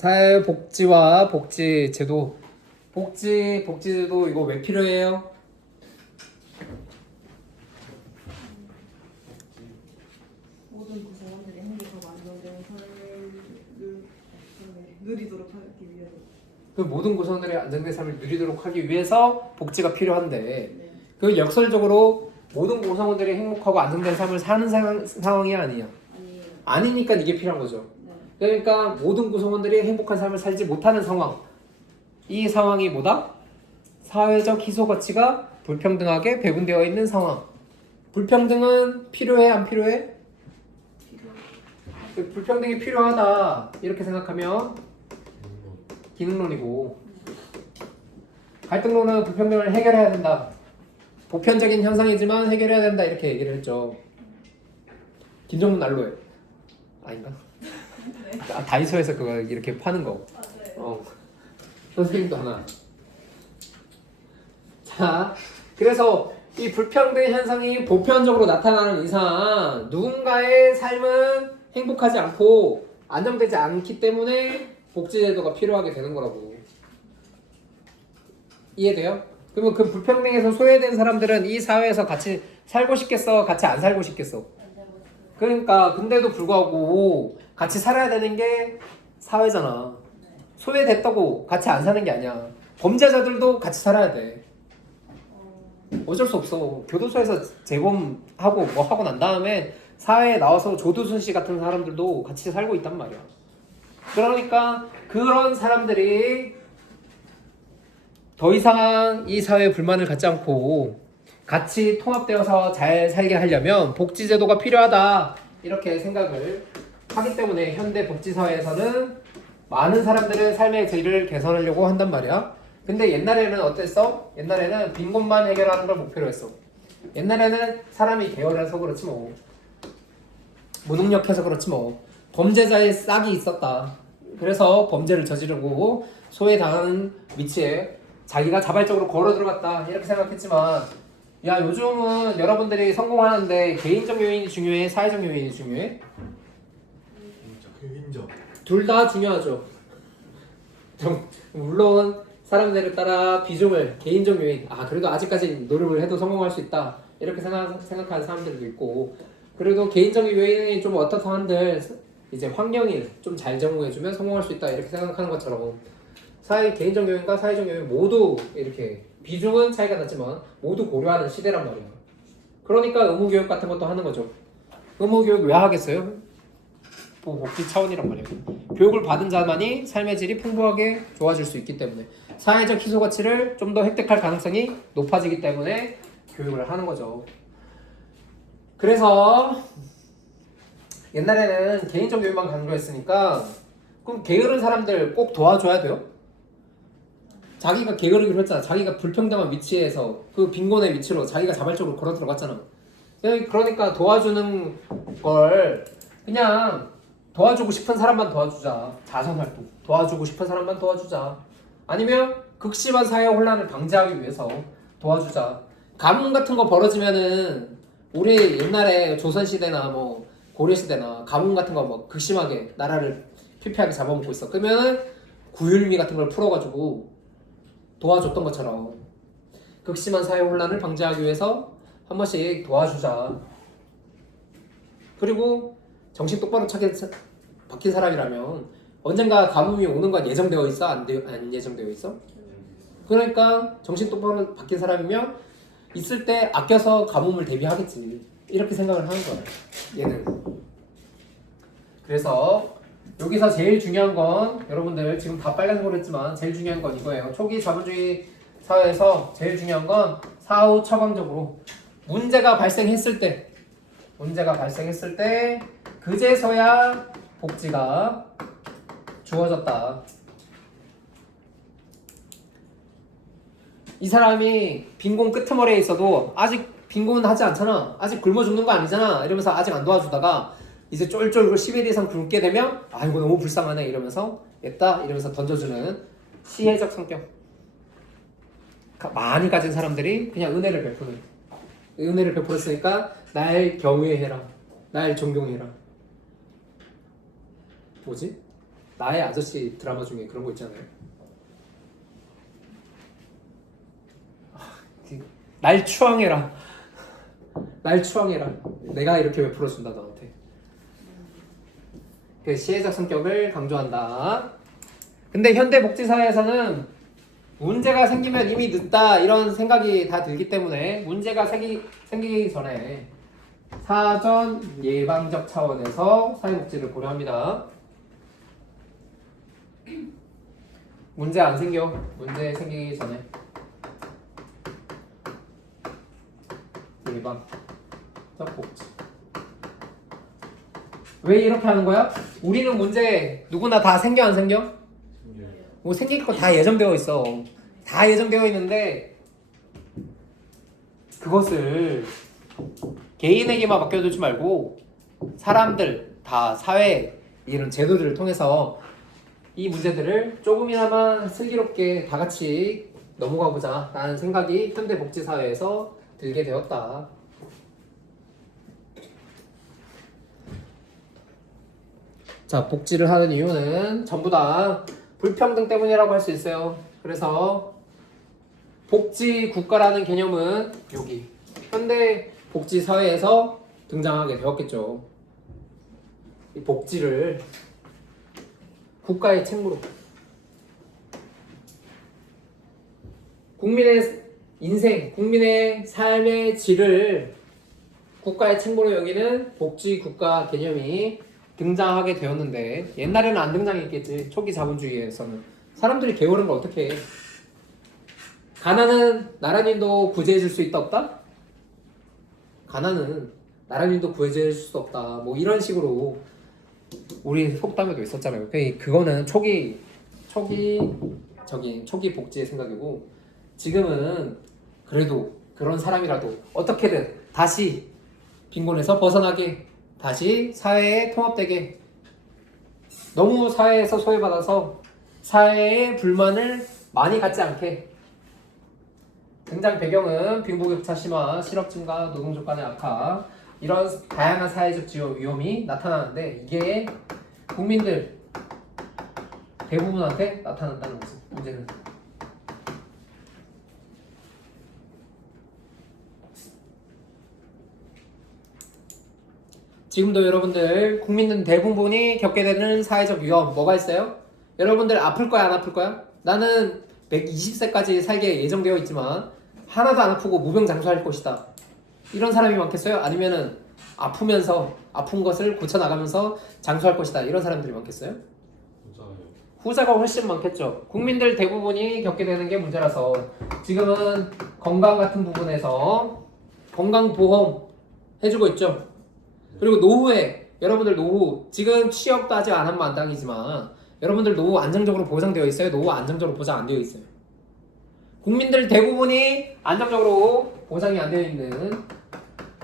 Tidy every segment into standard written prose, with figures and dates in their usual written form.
사회복지와 복지제도. 복지제도 이거 왜 필요해요? 모든 구성원들이 행복하고 안정된 삶을 누리도록 하기 위해서. 그 모든 구성원들의 안정된 삶을 누리도록 하기 위해서 복지가 필요한데 네. 그 역설적으로 모든 구성원들이 행복하고 안정된 삶을 사는 상황이 아니야. 아니에요. 아니니까 이게 필요한 거죠. 네. 그러니까 모든 구성원들이 행복한 삶을 살지 못하는 상황. 이 상황이 뭐다? 사회적 희소 가치가 불평등하게 배분되어 있는 상황. 불평등은 필요해, 안 필요해? 불평등이 필요하다 이렇게 생각하면 기능론이고, 갈등론은 불평등을 해결해야 된다. 보편적인 현상이지만 해결해야 된다 이렇게 얘기를 했죠. 김정문 난로에 아닌가? 네. 다이소에서 그거 이렇게 파는 거. 네. 선생님도 하나. 자, 그래서 이 불평등 현상이 보편적으로 나타나는 이상 누군가의 삶은 행복하지 않고 안정되지 않기 때문에 복지제도가 필요하게 되는 거라고. 이해돼요? 그러면 그 불평등에서 소외된 사람들은 이 사회에서 같이 살고 싶겠어? 같이 안 살고 싶겠어? 그러니까 근데도 불구하고 같이 살아야 되는 게 사회잖아. 소외됐다고 같이 안 사는 게 아니야. 범죄자들도 같이 살아야 돼. 어쩔 수 없어. 교도소에서 재범하고 뭐 하고 난 다음에 사회에 나와서 조두순 씨 같은 사람들도 같이 살고 있단 말이야. 그러니까 그런 사람들이 더 이상 이 사회에 불만을 갖지 않고 같이 통합되어서 잘 살게 하려면 복지제도가 필요하다 이렇게 생각을 하기 때문에 현대 복지사회에서는 많은 사람들의 삶의 질을 개선하려고 한단 말이야. 근데 옛날에는 어땠어? 옛날에는 빈곤만 해결하는 걸 목표로 했어. 옛날에는 사람이 게을러서 그렇지 뭐, 무능력해서 그렇지 뭐, 범죄자의 싹이 있었다. 그래서 범죄를 저지르고 소외당하는 위치에 자기가 자발적으로 걸어 들어갔다 이렇게 생각했지만, 야 요즘은 여러분들이 성공하는데 개인적 요인이 중요해? 사회적 요인이 중요해? 인정. 둘 다 중요하죠. 물론 사람들에 따라 비중을 개인적 요인, 그래도 아직까지 노력을 해도 성공할 수 있다 이렇게 생각하는 사람들도 있고, 그래도 개인적 요인이 좀 어떻다 한들 이제 환경이 좀 잘 적응해주면 성공할 수 있다 이렇게 생각하는 것처럼 개인적 요인과 사회적 요인 모두 이렇게 비중은 차이가 나지만 모두 고려하는 시대란 말이야. 그러니까 의무교육 같은 것도 하는 거죠. 의무교육 왜 하겠어요? 복지 차원이란 말이에요. 교육을 받은 자만이 삶의 질이 풍부하게 좋아질 수 있기 때문에, 사회적 희소 가치를 좀 더 획득할 가능성이 높아지기 때문에 교육을 하는 거죠. 그래서 옛날에는 개인적 교육만 강조했으니까 그럼 게으른 사람들 꼭 도와줘야 돼요? 자기가 게으르기로 했잖아. 자기가 불평등한 위치에서 그 빈곤의 위치로 자기가 자발적으로 걸어 들어갔잖아. 그러니까 도와주는 걸 그냥 도와주고 싶은 사람만 도와주자. 자선활동 도와주고 싶은 사람만 도와주자. 아니면 극심한 사회 혼란을 방지하기 위해서 도와주자. 가뭄 같은 거 벌어지면은 우리 옛날에 조선시대나 뭐 고려시대나 가뭄 같은 거 뭐 극심하게 나라를 피폐하게 잡아먹고 있어. 그러면은 구휼미 같은 걸 풀어가지고 도와줬던 것처럼 극심한 사회 혼란을 방지하기 위해서 한 번씩 도와주자. 그리고 정신 똑바로 차게 바뀐 사람이라면 언젠가 가뭄이 오는 건 예정되어 있어? 안 예정되어 있어? 그러니까 정신 똑바로 바뀐 사람이면 있을 때 아껴서 가뭄을 대비하겠지 이렇게 생각을 하는 거야 얘는. 그래서 여기서 제일 중요한 건 여러분들 지금 다 빨간색으로 했지만 제일 중요한 건 이거예요. 초기 자본주의 사회에서 제일 중요한 건 사후 처방적으로 문제가 발생했을 때 그제서야 복지가 주어졌다. 이 사람이 빈곤 끄트머리에 있어도 아직 빈곤하지 않잖아. 아직 굶어 죽는 거 아니잖아. 이러면서 아직 안 도와주다가 이제 쫄쫄 10일 이상 굶게 되면 이거 너무 불쌍하네 이러면서 냈다 이러면서 던져주는 시혜적 성격. 많이 가진 사람들이 그냥 은혜를 베풀었으니까 날 경외해라, 날 존경해라. 뭐지? 나의 아저씨 드라마 중에 그런 거 있잖아요. 날 추앙해라. 날 추앙해라. 내가 이렇게 왜 풀어준다 너한테. 그 시혜적 성격을 강조한다. 근데 현대 복지사회에서는 문제가 생기면 이미 늦다 이런 생각이 다 들기 때문에 문제가 생기기 전에 사전 예방적 차원에서 사회복지를 고려합니다. 문제 안 생겨. 문제 생기기 전에 예방적 복지. 왜 이렇게 하는 거야? 우리는 문제 누구나 다 생겨 안 생겨? 뭐 생길 거 다 예정되어 있어. 다 예정되어 있는데 그것을 개인에게만 맡겨두지 말고 사람들 다 사회 이런 제도들을 통해서 이 문제들을 조금이나마 슬기롭게 다 같이 넘어가 보자 라는 생각이 현대 복지사회에서 들게 되었다. 자, 복지를 하는 이유는 전부 다 불평등 때문이라고 할 수 있어요. 그래서 복지 국가라는 개념은 여기 현대 복지 사회에서 등장하게 되었겠죠. 이 복지를 국가의 책무로 국민의 인생, 국민의 삶의 질을 국가의 책무로 여기는 복지 국가 개념이 등장하게 되었는데 옛날에는 안 등장했겠지. 초기 자본주의에서는 사람들이 게으른 걸 어떻게 해. 가난은 나라님도 구제해 줄 수 있다 없다? 가난은 나라님도 구제해 줄 수 없다 뭐 이런 식으로 우리 속담에도 있었잖아요. 그거는 초기 복지의 생각이고 지금은 그래도 그런 사람이라도 어떻게든 다시 빈곤에서 벗어나게 다시 사회에 통합되게 너무 사회에서 소외받아서 사회의 불만을 많이 갖지 않게 등장 배경은 빈부격차 심화, 실업 증가, 노동 조건의 악화 이런 다양한 사회적 위험이 나타나는데 이게 국민들 대부분한테 나타난다는 거죠. 문제는 지금도 여러분들 국민들 대부분이 겪게 되는 사회적 위험 뭐가 있어요? 여러분들 아플 거야 안 아플 거야? 나는 120세까지 살게 예정되어 있지만 하나도 안 아프고 무병장수할 것이다. 이런 사람이 많겠어요? 아니면은 아프면서 아픈 것을 고쳐나가면서 장수할 것이다. 이런 사람들이 많겠어요? 후자가 훨씬 많겠죠. 국민들 대부분이 겪게 되는 게 문제라서 지금은 건강 같은 부분에서 건강보험 해주고 있죠. 그리고 노후에 여러분들 노후 지금 취업도 아직 안 한 마당이지만 여러분들 노후 안정적으로 보장되어 있어요? 노후 안정적으로 보장 안 되어 있어요? 국민들 대부분이 안정적으로 보장이 안 되어 있는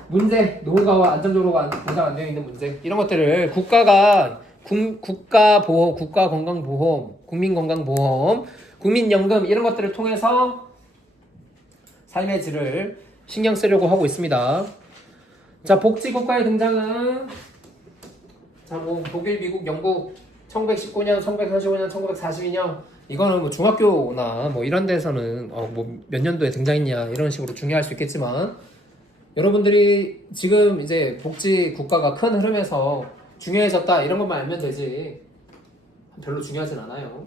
문제, 노후가 안정적으로 보장 안 되어 있는 문제 이런 것들을 국가가 국가보험, 국가건강보험, 국민건강보험, 국민연금 이런 것들을 통해서 삶의 질을 신경 쓰려고 하고 있습니다. 자, 복지국가의 등장은 자, 뭐 독일, 미국, 영국 1919년, 1945년, 1942년 이거는 뭐 중학교나 뭐 이런 데서는 뭐 몇 년도에 등장했냐 이런 식으로 중요할 수 있겠지만 여러분들이 지금 이제 복지 국가가 큰 흐름에서 중요해졌다 이런 것만 알면 되지 별로 중요하진 않아요.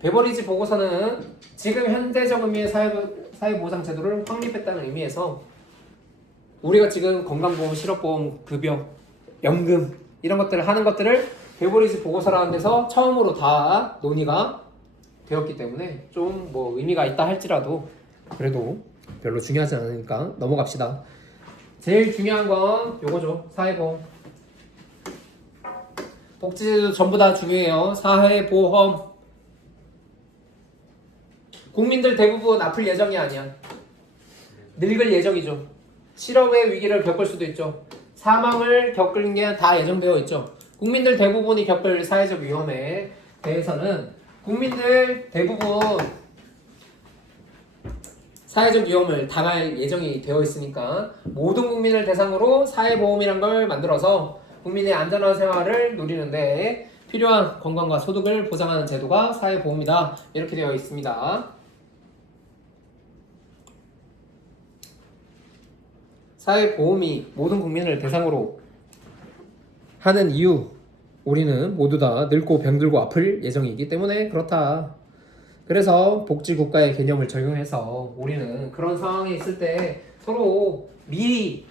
베버리지 보고서는 지금 현재적 의미의 사회보장 제도를 확립했다는 의미에서 우리가 지금 건강보험, 실업보험, 급여, 연금 이런 것들을 하는 것들을 베버리지 보고서라는 데서 처음으로 다 논의가 되었기 때문에 좀 뭐 의미가 있다 할지라도 그래도 별로 중요하지 않으니까 넘어갑시다. 제일 중요한 건 요거죠. 사회보험. 복지제도 전부 다 중요해요. 사회보험. 국민들 대부분 아플 예정이 아니야. 늙을 예정이죠. 실업의 위기를 겪을 수도 있죠. 사망을 겪는 게 다 예정되어 있죠. 국민들 대부분이 겪을 사회적 위험에 대해서는 국민들 대부분 사회적 위험을 당할 예정이 되어 있으니까 모든 국민을 대상으로 사회보험이란 걸 만들어서 국민의 안전한 생활을 누리는데 필요한 건강과 소득을 보장하는 제도가 사회보험이다. 이렇게 되어 있습니다. 사회보험이 모든 국민을 대상으로 하는 이유, 우리는 모두 다 늙고 병들고 아플 예정이기 때문에 그렇다. 그래서 복지국가의 개념을 적용해서 우리는 그런 상황에 있을 때 서로 미리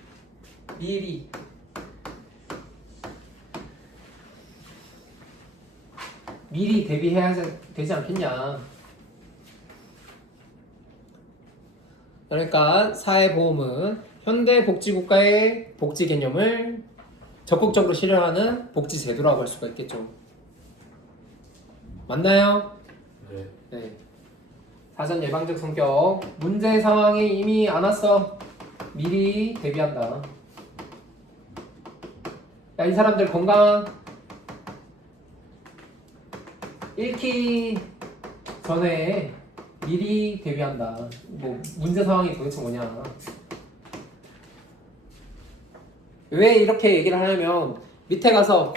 대비해야 되지 않겠냐. 그러니까 사회보험은 현대 복지국가의 복지 개념을 적극적으로 실현하는 복지 제도라고 할 수가 있겠죠. 맞나요? 네. 네. 사전 예방적 성격. 문제 상황이 이미 안 왔어. 미리 대비한다. 야, 이 사람들 건강 잃기 전에 미리 대비한다. 뭐 문제 상황이 도대체 뭐냐. 왜 이렇게 얘기를 하냐면 밑에 가서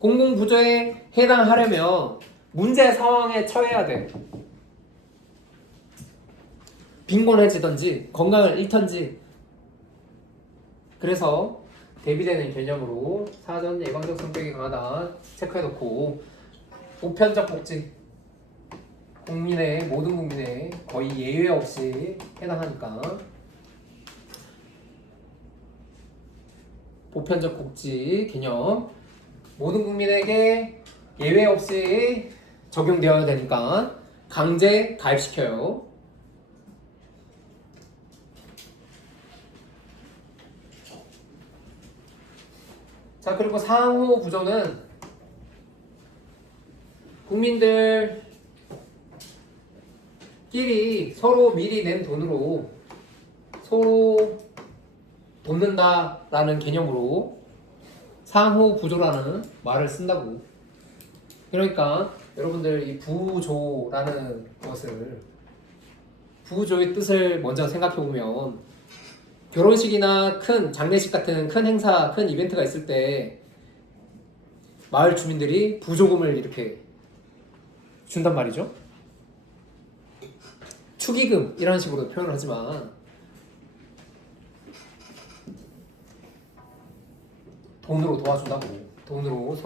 공공부조에 해당하려면 문제 상황에 처해야 돼. 빈곤해지든지 건강을 잃든지. 그래서 대비되는 개념으로 사전 예방적 성격이 강하다 체크해놓고 보편적 복지 모든 국민에 거의 예외 없이 해당하니까 보편적 복지 개념 모든 국민에게 예외 없이 적용되어야 되니까 강제 가입시켜요. 자, 그리고 상호 부조는 국민들끼리 서로 미리 낸 돈으로 서로 돕는다라는 개념으로 상호 부조라는 말을 쓴다고. 그러니까 여러분들 이 부조라는 것을 부조의 뜻을 먼저 생각해 보면 결혼식이나 큰 장례식 같은 큰 행사, 큰 이벤트가 있을 때 마을 주민들이 부조금을 이렇게 준단 말이죠. 축의금 이런 식으로 표현을 하지만 돈으로 도와준다고. 돈으로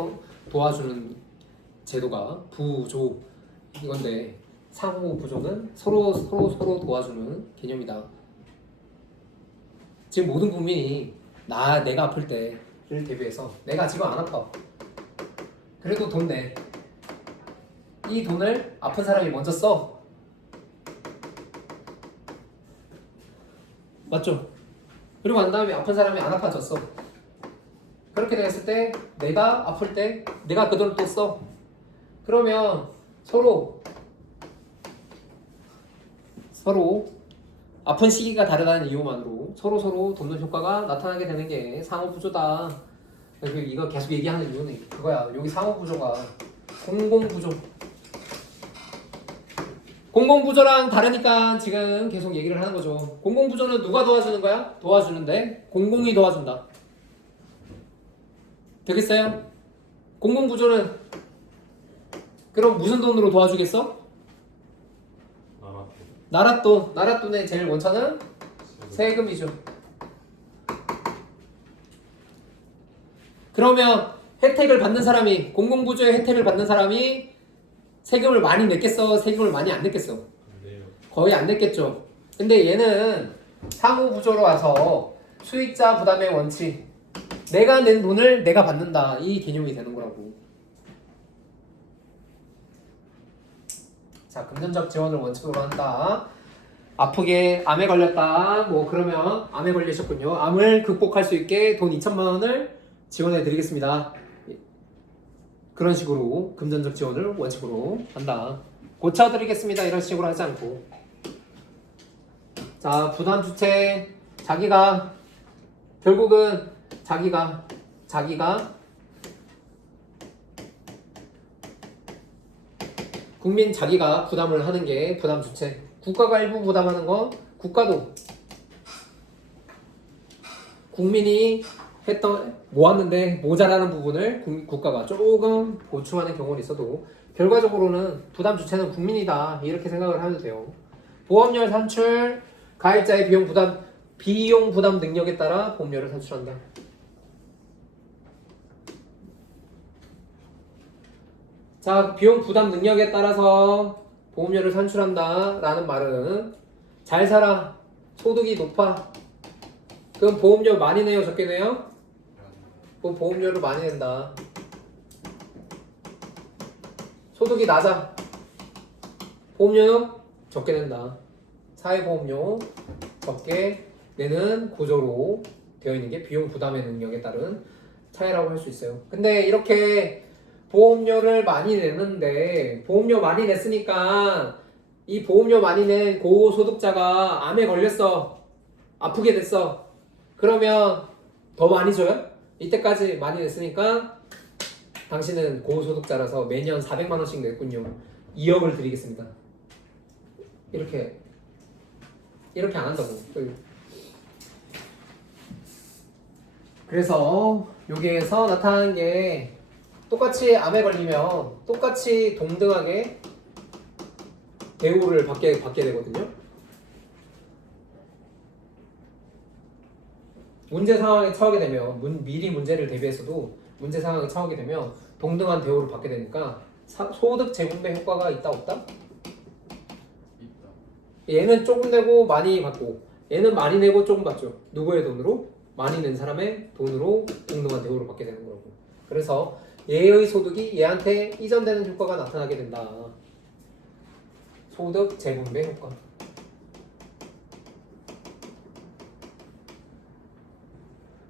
도와주는 제도가 부조 이건데 상호 부조는 서로 도와주는 개념이다. 지금 모든 국민이 내가 아플 때를 대비해서 내가 지금 안 아파. 그래도 돈 내. 이 돈을 아픈 사람이 먼저 써. 맞죠? 그리고 난 다음에 아픈 사람이 안 아파졌어. 그렇게 됐을 때 내가 아플 때 내가 그 돈을 또 써. 그러면 서로 아픈 시기가 다르다는 이유만으로 서로 돕는 효과가 나타나게 되는 게 상호부조다. 이거 계속 얘기하는 이유는 그거야. 여기 상호부조가 공공부조랑 다르니까 지금 계속 얘기를 하는 거죠. 공공부조는 누가 도와주는 거야? 도와주는데 공공이 도와준다. 되겠어요? 공공부조는 그럼 무슨 돈으로 도와주겠어? 나라 돈의 제일 원천은 세금이죠. 그러면 혜택을 받는 사람이 공공부조의 혜택을 받는 사람이 세금을 많이 냈겠어? 세금을 많이 안 냈겠어? 거의 안 냈겠죠. 근데 얘는 상호부조로 와서 수익자 부담의 원칙, 내가 낸 돈을 내가 받는다, 이 개념이 되는 거라고. 자, 금전적 지원을 원칙으로 한다. 아프게 암에 걸렸다. 뭐 그러면 암에 걸리셨군요. 암을 극복할 수 있게 돈 2천만 원을 지원해 드리겠습니다. 그런 식으로 금전적 지원을 원칙으로 한다. 고쳐드리겠습니다. 이런 식으로 하지 않고. 자, 부담 주체. 결국은 자기가 국민 자기가 부담을 하는 게 부담 주체. 국가가 일부 부담하는 건 국가도 국민이 모았는데 모자라는 부분을 국가가 조금 보충하는 경우는 있어도 결과적으로는 부담 주체는 국민이다 이렇게 생각을 하면 돼요. 보험료 산출, 가입자의 비용 부담 능력에 따라 보험료를 산출한다. 자, 비용 부담 능력에 따라서 보험료를 산출한다 라는 말은 잘 살아, 소득이 높아, 그럼 보험료 많이 내요, 적게 내요? 그럼 보험료를 많이 낸다. 소득이 낮아, 보험료는 적게 낸다. 사회보험료 적게 내는 구조로 되어 있는 게 비용 부담의 능력에 따른 차이라고 할 수 있어요. 근데 이렇게 보험료를 많이 내는데 보험료 많이 냈으니까 이 보험료 많이 낸 고소득자가 암에 걸렸어, 아프게 됐어. 그러면 더 많이 줘요? 이때까지 많이 냈으니까 당신은 고소득자라서 매년 400만 원씩 냈군요. 2억을 드리겠습니다. 이렇게 안 한다고. 그래서 여기에서 나타나는 게 똑같이 암에 걸리면 똑같이 동등하게 대우를 받게 되거든요. 문제 상황에 처하게 되면 미리 문제를 대비해서도 문제 상황에 처하게 되면 동등한 대우를 받게 되니까 소득 재분배 효과가 있다 없다? 얘는 조금 내고 많이 받고 얘는 많이 내고 조금 받죠. 누구의 돈으로? 많이 낸 사람의 돈으로 동등한 대우를 받게 되는 거고. 그래서 얘의 소득이 얘한테 이전되는 효과가 나타나게 된다. 소득 재분배 효과.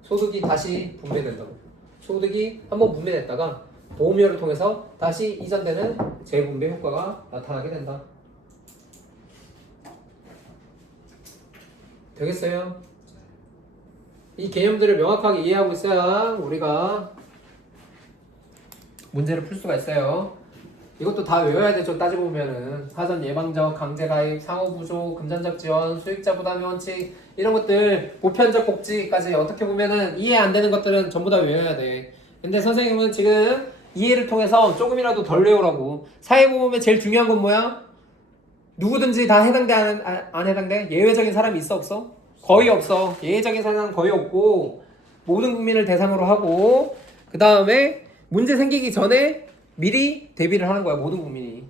소득이 다시 분배된다고. 소득이 한번 분배됐다가 보험료를 통해서 다시 이전되는 재분배 효과가 나타나게 된다. 되겠어요? 이 개념들을 명확하게 이해하고 있어야 우리가 문제를 풀 수가 있어요. 이것도 다 외워야 되죠. 따지고 보면은 사전 예방적, 강제가입, 상호부조, 금전적 지원, 수익자 부담의 원칙 이런 것들, 보편적 복지까지 어떻게 보면은 이해 안 되는 것들은 전부 다 외워야 돼. 근데 선생님은 지금 이해를 통해서 조금이라도 덜 외우라고. 사회보험에 제일 중요한 건 뭐야? 누구든지 다 해당돼 안 해당돼? 예외적인 사람이 있어 없어? 거의 없어. 예외적인 사람은 거의 없고 모든 국민을 대상으로 하고 그 다음에 문제 생기기 전에 미리 대비를 하는 거야. 모든 국민이.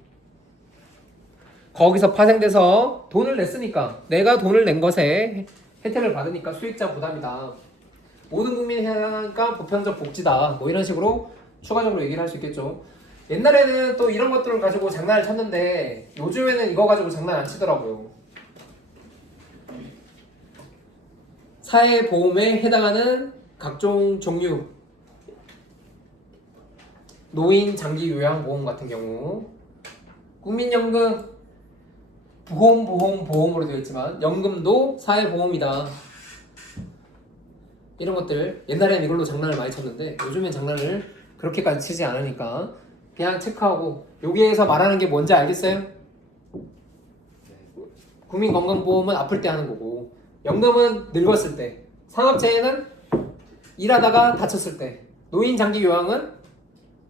거기서 파생돼서 돈을 냈으니까 내가 돈을 낸 것에 혜택을 받으니까 수익자 부담이다. 모든 국민이 해야 하니까 보편적 복지다. 뭐 이런 식으로 추가적으로 얘기를 할 수 있겠죠. 옛날에는 또 이런 것들을 가지고 장난을 쳤는데 요즘에는 이거 가지고 장난 안 치더라고요. 사회보험에 해당하는 각종 종류, 노인 장기 요양보험 같은 경우, 국민연금, 보험으로 되어 있지만 연금도 사회보험이다. 이런 것들 옛날에는 이걸로 장난을 많이 쳤는데 요즘엔 장난을 그렇게까지 치지 않으니까 그냥 체크하고. 여기에서 말하는 게 뭔지 알겠어요? 국민건강보험은 아플 때 하는 거고, 연금은 늙었을 때, 상업재해는 일하다가 다쳤을 때, 노인장기요양은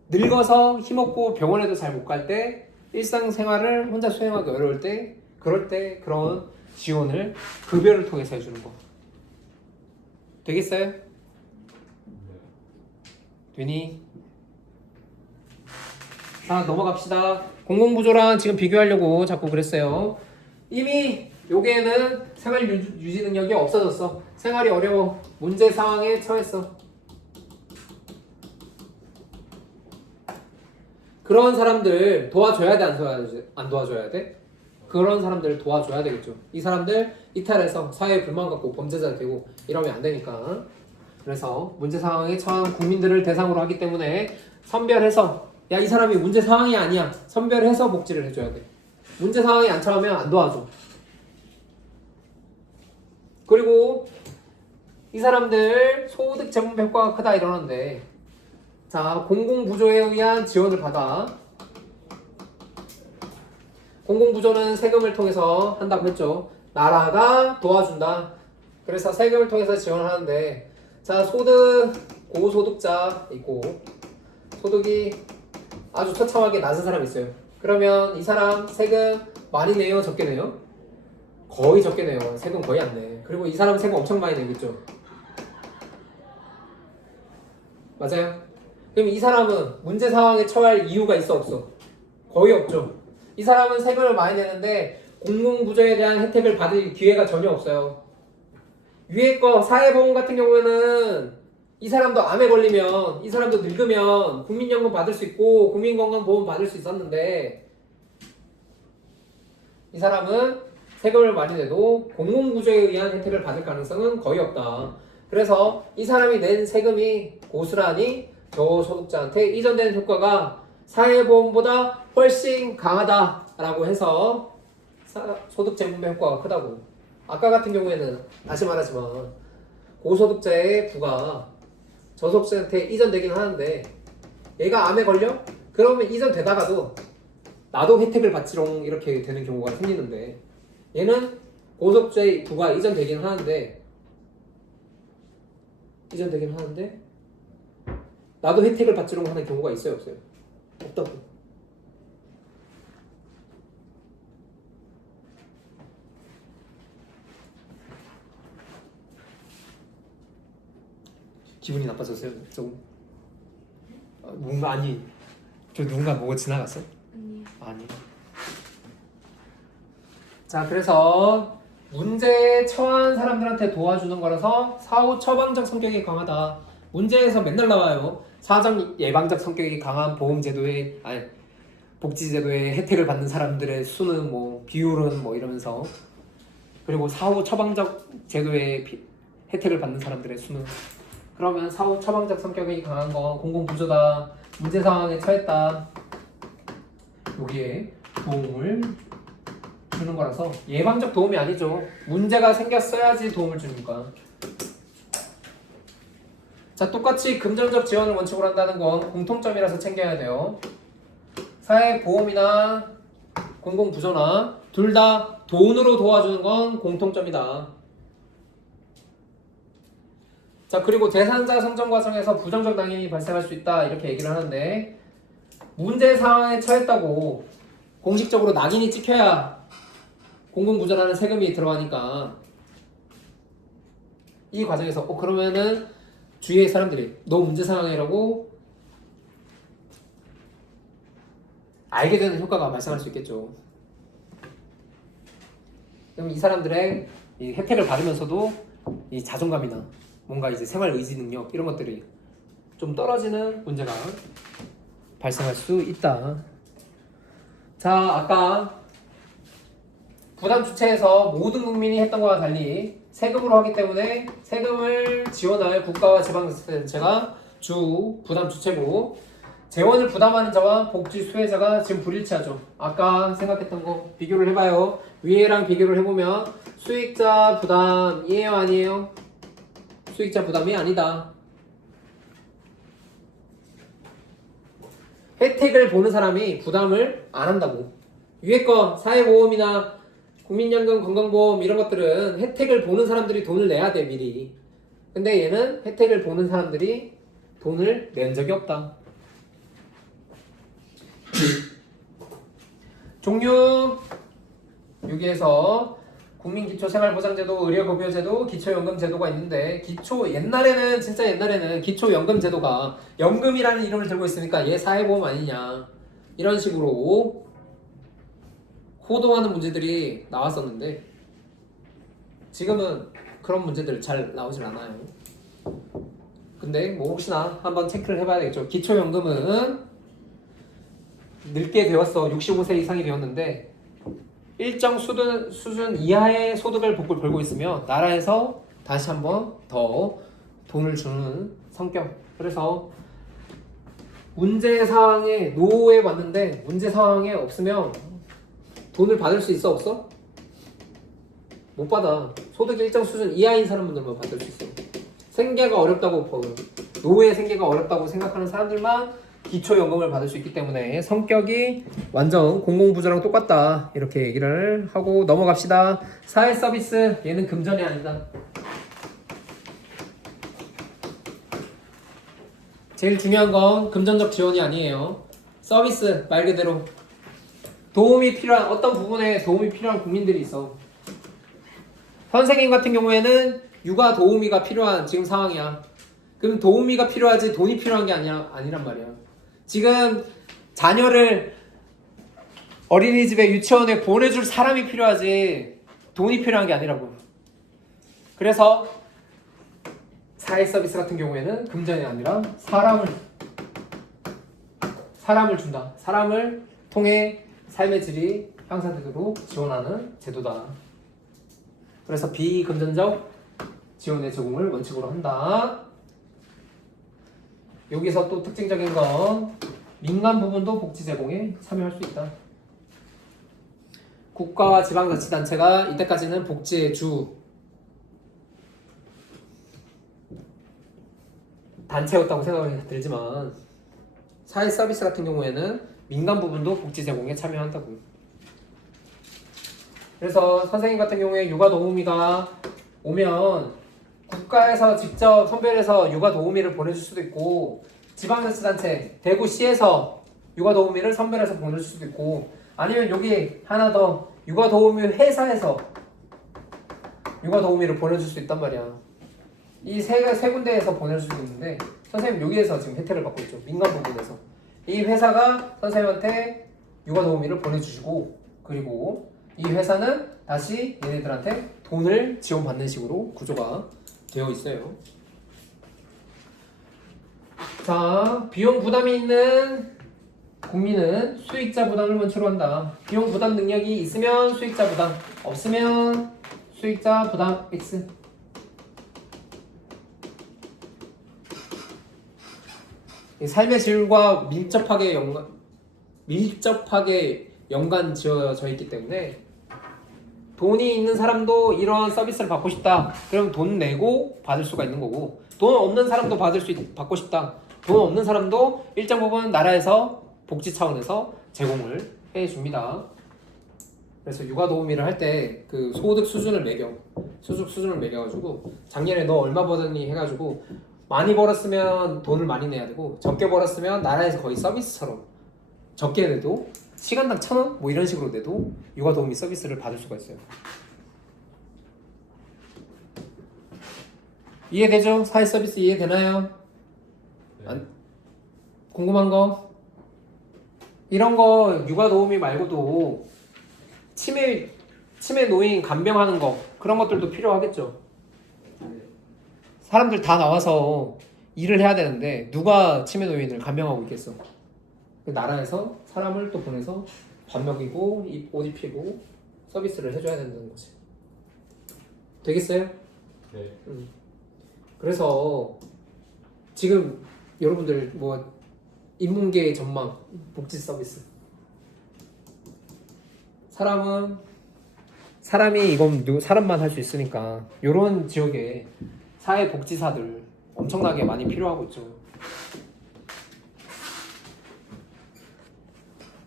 늙어서 힘없고 병원에도 잘 못 갈 때, 일상생활을 혼자 수행하기 어려울 때, 그럴 때 그런 지원을 급여를 통해서 해주는 거. 되겠어요? 되니? 자, 넘어갑시다. 공공부조랑 지금 비교하려고 자꾸 그랬어요. 이미 여기에는 생활 유지 능력이 없어졌어. 생활이 어려워. 문제 상황에 처했어. 그런 사람들 도와줘야 돼, 안 도와줘야 돼? 그런 사람들 도와줘야 되겠죠. 이 사람들 이탈해서 사회에 불만 갖고 범죄자 되고 이러면 안 되니까. 그래서 문제 상황에 처한 국민들을 대상으로 하기 때문에 선별해서, 야, 이 사람이 문제 상황이 아니야, 선별해서 복지를 해줘야 돼. 문제 상황에 안 처하면 안 도와줘. 그리고 이 사람들 소득 재분배 효과가 크다 이러는데, 자, 공공부조에 의한 지원을 받아. 공공부조는 세금을 통해서 한다고 했죠. 나라가 도와준다. 그래서 세금을 통해서 지원을 하는데 자, 소득 고소득자 있고 소득이 아주 처참하게 낮은 사람이 있어요. 그러면 이 사람 세금 많이 내요, 적게 내요? 거의 적게 내요. 세금 거의 안 내. 그리고 이 사람 세금 엄청 많이 내겠죠. 맞아요? 그럼 이 사람은 문제 상황에 처할 이유가 있어, 없어? 거의 없죠. 이 사람은 세금을 많이 내는데 공공부조에 대한 혜택을 받을 기회가 전혀 없어요. 위에 거 사회보험 같은 경우에는 이 사람도 암에 걸리면 이 사람도 늙으면 국민연금 받을 수 있고 국민건강보험 받을 수 있었는데 이 사람은 세금을 많이 내도 공공구조에 의한 혜택을 받을 가능성은 거의 없다. 그래서 이 사람이 낸 세금이 고스란히 저소득자한테 이전되는 효과가 사회보험보다 훨씬 강하다라고 해서 소득재분배 효과가 크다고. 아까 같은 경우에는 다시 말하지만 고소득자의 부가 저소득자한테 이전되긴 하는데 얘가 암에 걸려? 그러면 이전되다가도 나도 혜택을 받지롱 이렇게 되는 경우가 생기는데 얘는 고소득자의 부가 이전되긴 하는데 나도 혜택을 받지롱 하는 경우가 있어요, 없어요? 없다고. 기분이 나빠졌어요? 조금. 뭔가 아니. 저 누군가 뭐가 지나갔어? 아니. 자, 그래서 문제에 처한 사람들한테 도와주는 거라서 사후 처방적 성격이 강하다. 문제에서 맨날 나와요. 사전 예방적 성격이 강한 보험제도의 아니 복지제도의 혜택을 받는 사람들의 수는 뭐 비율은 뭐 이러면서 그리고 사후 처방적 제도의 혜택을 받는 사람들의 수는 그러면 사후 처방적 성격이 강한 건 공공부조다. 문제 상황에 처했다. 여기에 도움을 주는 거라서 예방적 도움이 아니죠. 문제가 생겼어야지 도움을 주니까. 자, 똑같이 금전적 지원을 원칙으로 한다는 건 공통점이라서 챙겨야 돼요. 사회보험이나 공공부조나 둘 다 돈으로 도와주는 건 공통점이다. 자, 그리고 대상자 선정 과정에서 부정적 낭임이 발생할 수 있다 이렇게 얘기를 하는데 문제 상황에 처했다고 공식적으로 낙인이 찍혀야 공공부조라는 세금이 들어가니까 이 과정에서 그러면은 주위의 사람들이 너 문제 상황이라고 알게 되는 효과가 발생할 수 있겠죠. 그럼 이 사람들의 이 혜택을 받으면서도 이 자존감이나 뭔가 이제 생활 의지 능력 이런 것들이 좀 떨어지는 문제가 발생할 수 있다. 자, 아까 부담 주체에서 모든 국민이 했던 것과 달리 세금으로 하기 때문에 세금을 지원할 국가와 지방자치단체가 주 부담 주체고 재원을 부담하는 자와 복지 수혜자가 지금 불일치하죠. 아까 생각했던 거 비교를 해봐요. 위에랑 비교를 해보면 수익자 부담이에요, 아니에요? 수익자 부담이 아니다. 혜택을 보는 사람이 부담을 안 한다고. 위에 거 사회보험이나 국민연금, 건강보험 이런 것들은 혜택을 보는 사람들이 돈을 내야 돼 미리. 근데 얘는 혜택을 보는 사람들이 돈을 낸 적이 없다. 종류 6에서 국민기초생활보장제도, 의료급여제도, 기초연금제도가 있는데 옛날에는 진짜 옛날에는 기초연금제도가 연금이라는 이름을 들고 있으니까 얘 사회보험 아니냐 이런 식으로 호도하는 문제들이 나왔었는데 지금은 그런 문제들 잘 나오질 않아요. 근데 뭐 혹시나 한번 체크를 해봐야 되겠죠. 기초연금은 늙게 되었어. 65세 이상이 되었는데 일정 수준 이하의 소득을 벌고 있으면 나라에서 다시 한번 더 돈을 주는 성격. 그래서 문제 상황에 노후에 왔는데 문제 상황에 없으면 돈을 받을 수 있어, 없어? 못 받아. 소득이 일정 수준 이하인 사람들만 받을 수 있어. 생계가 어렵다고 노후의 생계가 어렵다고 생각하는 사람들만 기초연금을 받을 수 있기 때문에 성격이 완전 공공부조랑 똑같다 이렇게 얘기를 하고 넘어갑시다. 사회서비스 얘는 금전이 아니다. 제일 중요한 건 금전적 지원이 아니에요. 서비스 말 그대로 도움이 필요한 어떤 부분에 도움이 필요한 국민들이 있어. 선생님 같은 경우에는 육아 도우미가 필요한 지금 상황이야. 그럼 도우미가 필요하지 돈이 필요한 게 아니란 말이야. 지금 자녀를 어린이집에 유치원에 보내줄 사람이 필요하지 돈이 필요한 게 아니라고. 그래서 사회 서비스 같은 경우에는 금전이 아니라 사람을 준다. 사람을 통해 삶의 질이 향상되도록 지원하는 제도다. 그래서 비금전적 지원의 제공을 원칙으로 한다. 여기서 또 특징적인 건 민간 부분도 복지 제공에 참여할 수 있다. 국가와 지방자치단체가 이때까지는 복지의 주 단체였다고 생각이 들지만 사회 서비스 같은 경우에는 민간 부분도 복지 제공에 참여한다고. 그래서 선생님 같은 경우에 육아 도우미가 오면 국가에서 직접 선별해서 육아 도우미를 보내줄 수도 있고 지방자치단체 대구시에서 육아 도우미를 선별해서 보내줄 수도 있고 아니면 여기 하나 더 육아 도우미 회사에서 육아 도우미를 보내줄 수 있단 말이야. 이 세 군데에서 보낼 수도 있는데 선생님 여기에서 지금 혜택을 받고 있죠. 민간 부분에서 이 회사가 선생님한테 육아 도우미를 보내주시고 그리고 이 회사는 다시 얘네들한테 돈을 지원받는 식으로 구조가 되어 있어요. 자, 비용 부담이 있는 국민은 수익자 부담을 원칙으로 한다. 비용 부담 능력이 있으면 수익자 부담, 없으면 수익자 부담 X. 삶의 질과 밀접하게 연관 지어져 있기 때문에 돈이 있는 사람도 이런 서비스를 받고 싶다. 그럼 돈 내고 받을 수가 있는 거고 돈 없는 사람도 받고 싶다. 돈 없는 사람도 일정 부분 나라에서 복지 차원에서 제공을 해줍니다. 그래서 육아 도우미를 할 때 그 소득 수준을 매겨가지고 작년에 너 얼마 벌었니 해가지고 많이 벌었으면 돈을 많이 내야 되고 적게 벌었으면 나라에서 거의 서비스처럼 적게 내도 시간당 1,000원? 뭐 이런 식으로 내도 육아 도우미 서비스를 받을 수가 있어요. 이해되죠? 사회 서비스 이해되나요? 네. 궁금한 거? 이런 거 육아 도우미 말고도 치매 노인 간병하는 거 그런 것들도 필요하겠죠. 사람들 다 나와서 일을 해야 되는데 누가 치매 노인을 간병하고 있겠어? 나라에서 사람을 또 보내서 밥 먹이고 옷 입히고 서비스를 해줘야 된다는 거지. 되겠어요? 네. 그래서 지금 여러분들 뭐 인문계의 전망 복지 서비스 사람이 이건 사람만 할 수 있으니까 이런 지역에 사회복지사들 엄청나게 많이 필요하고 있죠.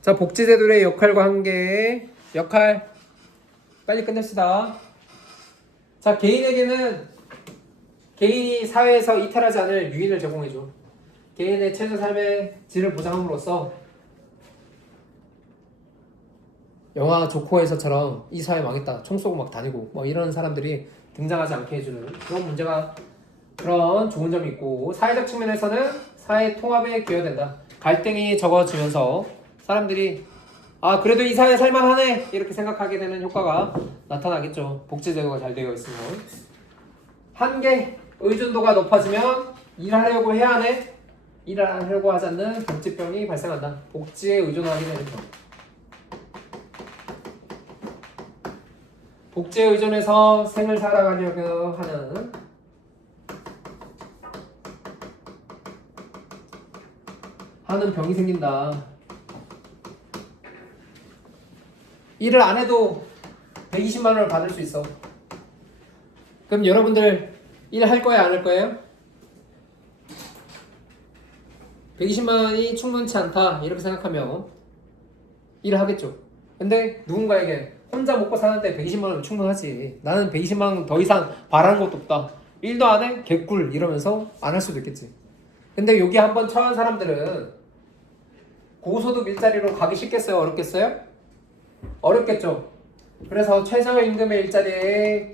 자, 복지제도의 역할과 한계. 역할 빨리 끝냅시다. 자, 개인에게는 개인이 사회에서 이탈하지 않을 유인을 제공해줘. 개인의 최저 삶의 질을 보장함으로써 영화 조코에서처럼 이 사회 망했다 총 쏘고 막 다니고 뭐 이런 사람들이 등장하지 않게 해주는 그런 좋은 점이 있고 사회적 측면에서는 사회 통합에 기여된다. 갈등이 적어지면서 사람들이 아 그래도 이 사회 살만하네 이렇게 생각하게 되는 효과가 나타나겠죠. 복지제도가 잘 되어 있으면. 한계 의존도가 높아지면 일하려고 해야 하네. 일하려고 하지 않는 복지병이 발생한다. 복지에 의존하게 되는 점. 복지에 의존해서 생을 살아가려고 하는 병이 생긴다. 일을 안 해도 120만 원을 받을 수 있어. 그럼 여러분들 일할 거예요, 안 할 거예요? 120만 원이 충분치 않다 이렇게 생각하면 일을 하겠죠. 근데 누군가에게 혼자 먹고 사는데 120만 원은 충분하지. 나는 120만 원 더 이상 바라는 것도 없다. 일도 안 해? 개꿀 이러면서 안 할 수도 있겠지. 근데 여기 한번 처한 사람들은 고소득 일자리로 가기 쉽겠어요? 어렵겠어요? 어렵겠죠. 그래서 최저임금의 일자리에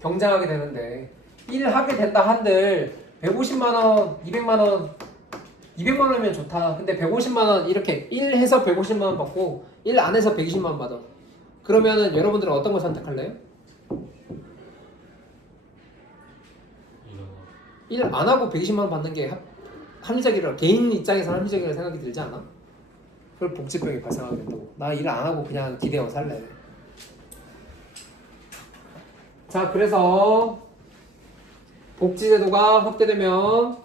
경쟁하게 되는데 일하게 된다 한들 150만원, 200만원 200만원이면 좋다. 근데 150만원 이렇게 일해서 150만원 받고 일 안 해서 120만원 받아. 그러면은 여러분들은 어떤 걸 선택할래요? 일 안 하고 120만원 받는 게 합리적이라 개인 입장에서 합리적이라고 생각이 들지 않아? 그걸 복지병이 발생하게 된다고. 나 일 안 하고 그냥 기대어 살래. 자, 그래서 복지제도가 확대되면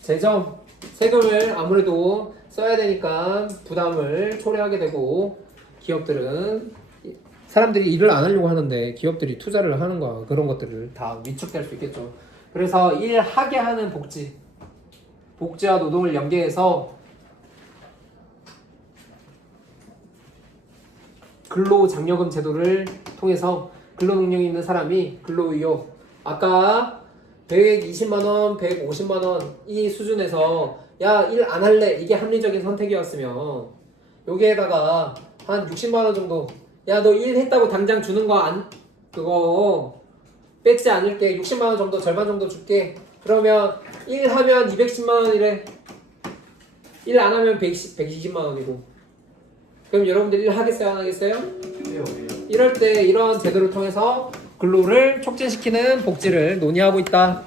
재정, 세금을 아무래도 써야 되니까 부담을 초래하게 되고 기업들은 사람들이 일을 안 하려고 하는데 기업들이 투자를 하는 거야. 그런 것들을 다 위축될 수 있겠죠. 그래서 일하게 하는 복지와 노동을 연계해서 근로장려금 제도를 통해서 근로능력이 있는 사람이 근로의욕 아까 120만원, 150만원 이 수준에서 야, 일 안 할래 이게 합리적인 선택이었으면 여기에다가 한 60만원 정도 야, 너 일 했다고 당장 주는 거 그거 뺏지 않을게 60만원 정도 절반 정도 줄게 그러면 일하면 210만원이래 일 안 하면 120만원이고 그럼 여러분들 일 하겠어요? 안 하겠어요? 이럴 때 이런 제도를 통해서 근로를 촉진시키는 복지를 논의하고 있다.